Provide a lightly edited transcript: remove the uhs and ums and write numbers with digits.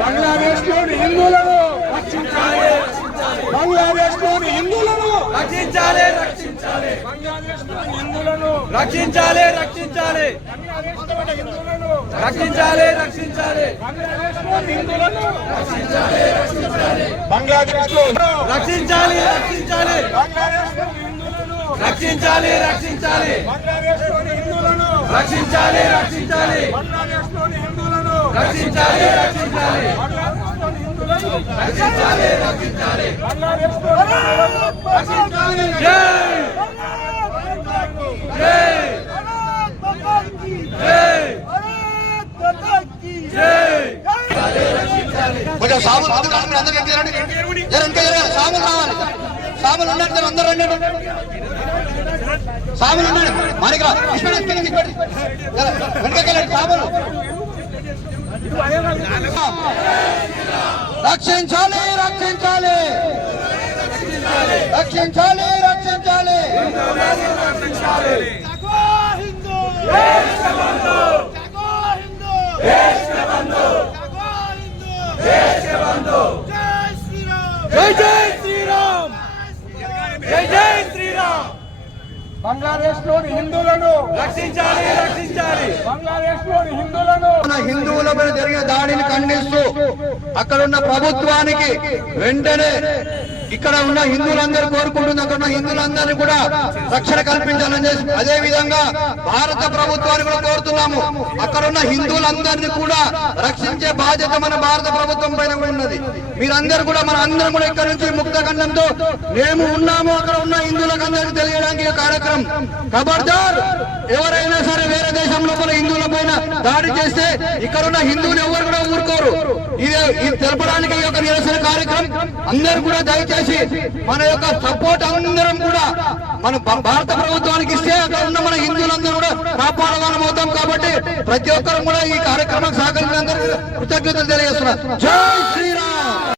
బంగ్లాదేశ్లోని హిందువులను రక్షించాలి, బంగ్లాదేశ్లోని హిందువులను రక్షించాలి, రక్షించాలి, బంగ్లాదేశ్లోని హిందువులను రక్షించాలి, రక్షించాలి, రక్షించాలి, రక్షించాలి, బంగ్లాదేశ్లోని హిందువులను రక్షించాలి, రక్షించాలి, బంగ్లాదేశ్లో రక్షించాలి, రక్షించాలి, బంగ్లాదేశ్లోని హిందువులను రక్షించాలి, రక్షించాలి, బంగ్లాదేశ్లోని హిందువులను రక్షించాలి, రక్షించాలి, బంగ్లాదేశ్లోని హిందువులను రక్షించాలి, రక్షించాలి, బంగ్లాదేశ్లోని హిందువులను రక్షించాలి, రక్షించాలి, బంగ్లాదేశ్లోని రక్షించాలి. జై జై జై కొంచెం సాములు అందుకని మీరు అందరూ వెనక సాములు రావాలి, సాములు ఉన్నట్టు అందరూ రండి, సాములు ఉన్నాడు మాణికరా వెనకెళ్ళండి సాములు. రక్షించాలి, రక్షించాలి, రక్షించాలి, రక్షించాలి, జై జై శ్రీరామ్, జై జై శ్రీరామ్, బంగ్లాదేశ్లోని హిందువులను రక్షించాలి, రక్షించాలి, బంగ్లాదేశ్లోని హిందువులను హిందువులపై జరిగిన దాడిని ఖండిస్తూ అక్కడ ఉన్న ప్రభుత్వానికి వెంటనే ఇక్కడ ఉన్న హిందువులందరూ కోరుకుంటుంది, అక్కడ ఉన్న హిందువులందరినీ కూడా రక్షణ కల్పించాలని చెప్పి అదే విధంగా భారత ప్రభుత్వాన్ని కూడా కోరుతున్నాము. అక్కడ ఉన్న హిందువులందరినీ కూడా రక్షించే బాధ్యత మన భారత ప్రభుత్వం పైన కూడా ఉన్నది. మీరందరూ కూడా మన అందరం కూడా ఇక్కడ నుంచి ముక్త ఖండంతో మేము ఉన్నాము అక్కడ ఉన్న హిందువులకు అందరికీ తెలియడానికి కార్యక్రమం. ఖబర్దార్, ఎవరైనా సరే వేరే దేశం లోపల హిందువుల పైన దాడి చేస్తే ఇక్కడ ఉన్న హిందువులు ఎవరు కూడా ఊరుకోరు. ఇది తెలపడానికి ఈ యొక్క నిరసన కార్యక్రమం. అందరూ కూడా దయచేసి మన యొక్క సపోర్ట్ అందరం కూడా మన భారత ప్రభుత్వానికి ఇస్తే అక్కడ ఉన్న మన హిందువులందరూ కూడా కాపాడగలం అవుతాం. కాబట్టి ప్రతి ఒక్కరు కూడా ఈ కార్యక్రమం సహకరించినందుకు కృతజ్ఞతలు తెలియజేస్తున్నారు. జై శ్రీరామ్.